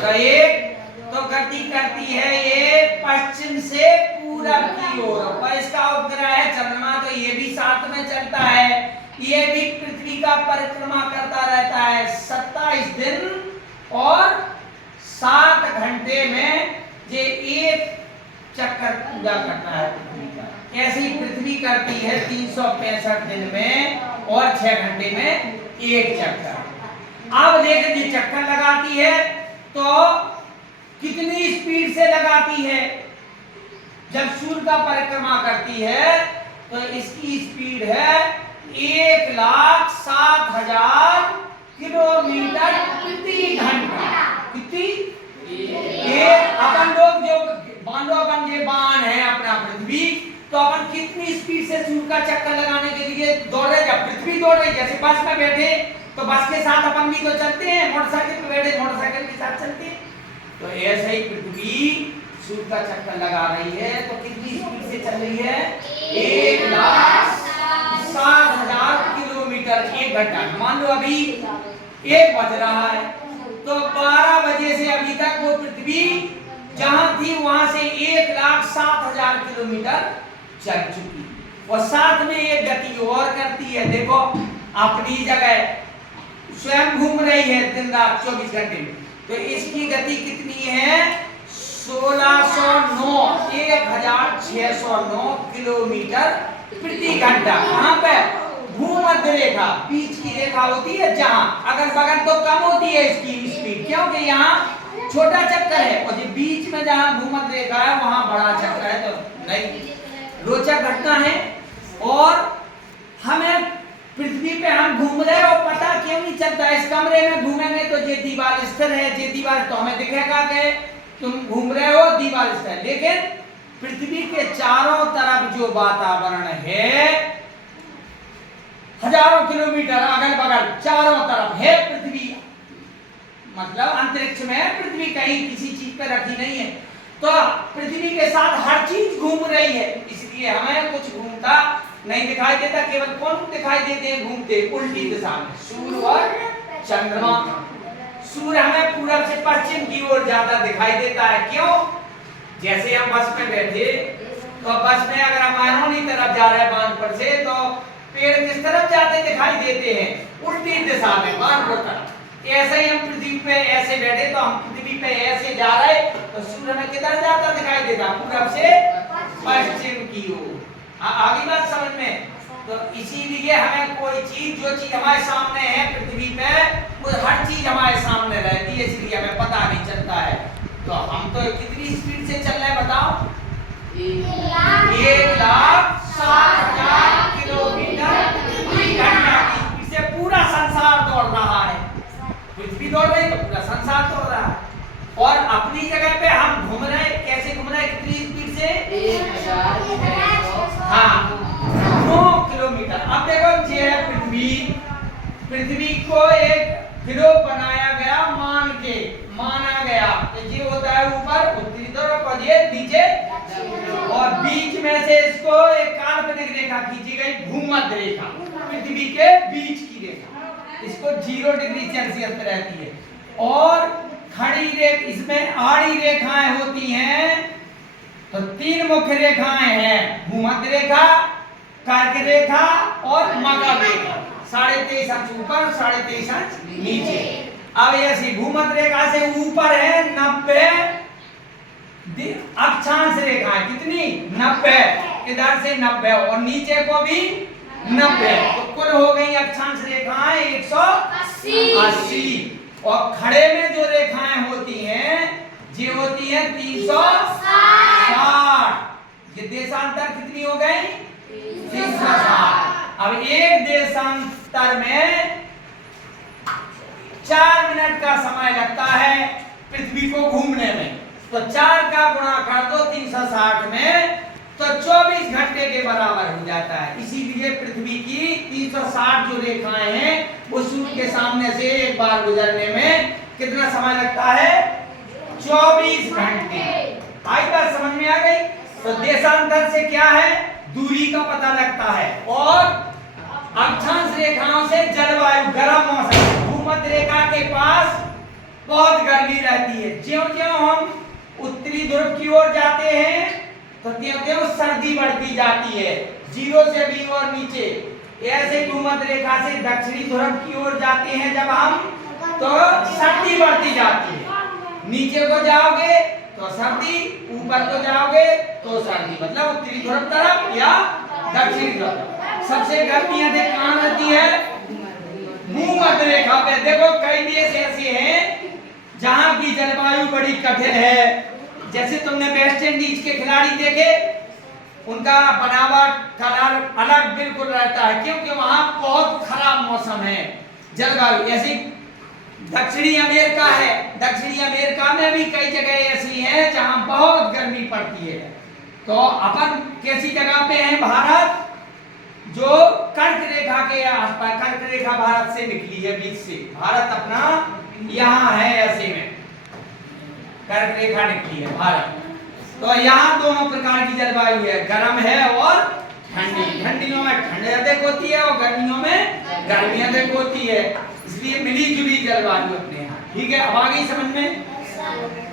तो एक तो गति करती है ये पश्चिम से पूरब की ओर, और इसका उपग्रह है चंद्रमा, तो ये भी साथ में चलता है, ये भी पृथ्वी का परिक्रमा करता रहता है 27 दिन और 7 घंटे में ये एक चक्कर पूरा करता है पृथ्वी का। ऐसे ही पृथ्वी करती है 365 दिन में और 6 घंटे में एक चक्कर। अब देखिए चक्कर लगाती है तो कितनी स्पीड से लगाती है। जब सूर्य का परिक्रमा करती है तो इसकी स्पीड है 1,07,000 किलोमीटर प्रति घंटा। कितनी? अपन लोग जो मान लो अपन ये बाण है अपना पृथ्वी, तो अपन कितनी स्पीड से सूर्य का चक्कर लगाने के लिए दौड़ रहे। जब पृथ्वी दौड़ रही, जैसे बस में बैठे तो बस के साथ अपन भी तो चलते हैं, मोटरसाइकिल पे बैठे मोटरसाइकिल के साथ चलते हैं, तो ऐसे ही पृथ्वी सूर्य का चक्कर लगा रही है। तो कितनी स्पीड से चल रही है? 1,07,000 किलोमीटर एक घंटा। मान लो अभी 1 बज रहा है, तो 12 बजे से अभी तक वो पृथ्वी जहां थी वहां से 1,07,000 किलोमीटर चल चुकी, और साथ में एक गति और करती है। देखो अपनी जगह स्वयं घूम रही है दिन रात 24 घंटे में, तो इसकी गति कितनी है? 1609 1609 किलोमीटर प्रति घंटा। कहां पे? भूमध्य रेखा, बीच की रेखा होती है जहां, अगर बगल तो कम होती है इसकी स्पीड, क्योंकि यहाँ छोटा चक्कर है, और जो बीच में जहां भूमध्य रेखा है वहां बड़ा चक्कर है। तो नहीं, रोचक घटना है। और हमें पृथ्वी पे हम घूम रहे हो, पता क्यों नहीं चलता। इस कमरे में घूमेंगे तो ये दीवार स्थिर है, ये दीवार तो हमें दिखेगा कि तुम घूम रहे हो, दीवार स्थिर, लेकिन पृथ्वी के चारों तरफ जो वातावरण है, हजारों किलोमीटर अगल बगल चारों तरफ है पृथ्वी, मतलब अंतरिक्ष में है पृथ्वी, कहीं किसी चीज पे रखी नहीं है, तो पृथ्वी के साथ हर चीज घूम रही है, इसलिए हमें कुछ घूमता नहीं दिखाई देता। केवल कौन दिखाई देते हैं घूमते? उल्टी दिशा में सूर्य और चंद्रमा। सूर्य हमें पूरब से पश्चिम की ओर ज्यादा दिखाई देता है। क्यों? जैसे हम बस में बैठे, तो बस में अगर हम मैनोनी तरफ जा रहे हैं बानपुर से, तो पेड़ किस तरफ जाते दिखाई देते हैं? उल्टी दिशा में, बानपुर तरफ। ऐसे ही हम पृथ्वी पे ऐसे बैठे, तो हम पृथ्वी पे ऐसे जा रहे, तो सूर्य हमें किधर जाता दिखाई देता? पूरब से पश्चिम की ओर। आगे बात समझ में? तो इसीलिए हमें कोई चीज, जो चीज हमारे सामने है पृथ्वी पे, वो हर चीज हमारे सामने रहती है, इसलिए हमें पता नहीं चलता है। तो हम तो कितनी स्पीड से चल रहे हैं बताओ? 1,07,000 किलोमीटर प्रति घंटा की स्पीड से पूरा संसार दौड़ रहा है। पृथ्वी दौड़ रही तो पूरा संसार दौड़ रहा है, और अपनी जगह पे हम घूम रहे हैं। कैसे घूम रहे हैं? कितनी स्पीड से? 9 किलोमीटर। अब देखो ये है पृथ्वी, पृथ्वी को एक ध्रुव बनाया गया, माना गया कि ये होता है ऊपर उत्तरी ध्रुव और ये नीचे, और बीच में से इसको एक काल्पनिक रेखा खींची गई, भूमध्य रेखा, पृथ्वी के बीच की रेखा, इसको 0 डिग्री सेल्सियस पे रहती है। और खड़ी रेखा, इसमें आड़ी रेखाएं होती हैं, तो 3 मुख्य रेखाएं हैं, भूमध्य रेखा, कर्क रेखा और मकर रेखा। 23.5 अंश ऊपर, 23.5 अंश नीचे। अब ऐसी भूमध्य रेखा से ऊपर है 90 अक्षांश रेखाएं। कितनी? 90। इधर से 90 और नीचे को भी 90, तो कुल हो गई अक्षांश रेखाएं 180। और खड़े में जो रेखाएं होती हैं ये होती है 360। ये देशांतर कितनी हो गई? 360। अब एक देशांतर में 4 मिनट का समय लगता है पृथ्वी को घूमने में, तो 4 का गुणा कर दो 360 में, तो 24 घंटे के बराबर हो जाता है। इसीलिए पृथ्वी की 360 जो रेखाएं हैं वो सूर्य के सामने से एक बार गुजरने में कितना समय लगता है? 24 घंटे। आई बात समझ में आ गई? तो देशांतर से क्या है? दूरी का पता लगता है, और अक्षांश रेखाओं से जलवायु, गर्म मौसम। भूमध्य रेखा के पास बहुत गर्मी रहती है। ज्यों ज्यों हम उत्तरी ध्रुव की ओर जाते हैं तो त्यों त्यों सर्दी बढ़ती जाती है, 0 से भी और नीचे। ऐसे भूमध्य रेखा से दक्षिणी ध्रुव की ओर जाते हैं जब हम, तो सर्दी बढ़ती जाती है। नीचे को जाओगे तो सर्दी, ऊपर को जाओगे तो सर्दी, मतलब उत्तरी ध्रुव तरफ या दक्षिणी ध्रुव। सबसे गर्मी अधिक कहाँ रहती है? भूमध्य रेखा पे। देखो कई देश ऐसे हैं जहां की जलवायु बड़ी कठिन है। जैसे तुमने वेस्ट इंडीज के खिलाड़ी देखे, उनका बनावट, कलर अलग बिल्कुल रहता है, क्योंकि वहां बहुत खराब मौसम है, जलवायु। ऐसी दक्षिणी अमेरिका है, दक्षिणी अमेरिका में भी कई जगह ऐसी हैं जहां बहुत गर्मी पड़ती है। तो अपन कैसी जगह पे हैं? भारत, जो कर्क रेखा के आसपास, कर्क रेखा भारत से निकली है बीच से, भारत अपना यहाँ है, ऐसे में कर्क रेखा निकली है भारत। तो यहाँ दोनों प्रकार की जलवायु है, गर्म है और ठंडी। ठंडियों में ठंड अधिक होती है और गर्मियों में गर्मी अधिक होती है, इसलिए मिली जुली जलवायु अपने यहाँ। ठीक है, अब आ गई समझ में?